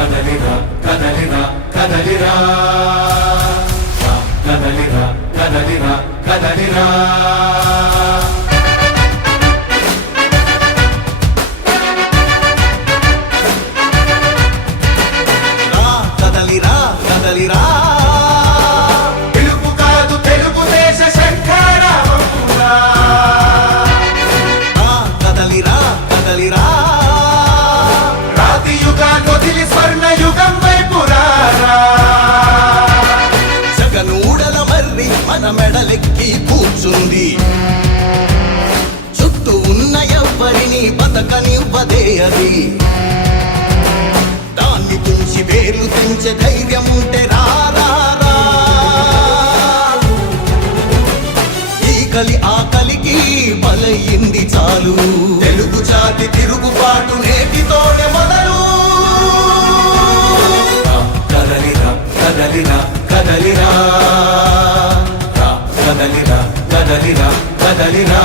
కదలిరా కదలిరా కదలిరా కదలిరా కదలిరా కదలిరా కదలిరా కదలిరా పిలుపు కాదు తెలుగుదేశ శంఖారావమురా కదలిరా కదలిరా రాతి యుగాన్ని వదిలి స్వర్ణ యుగం వైపు రారా జగనూడల మర్రి మన మెడలెక్కి కూర్చుంది చుట్టూ ఉన్న ఎవ్వరిని బతకనివ్వదే అది దాన్ని తుంచి వేర్లు తుంచే ధైర్యం ఉంటే రారా ఈ కలి ఆకలికి బలయింది చాలు తెలుగు జాతి తిరుగుబాటు నేటితోనే మొదలు కదలిరా కదలిరా కదలిరా కదలిరా కదలిరా కదలిరా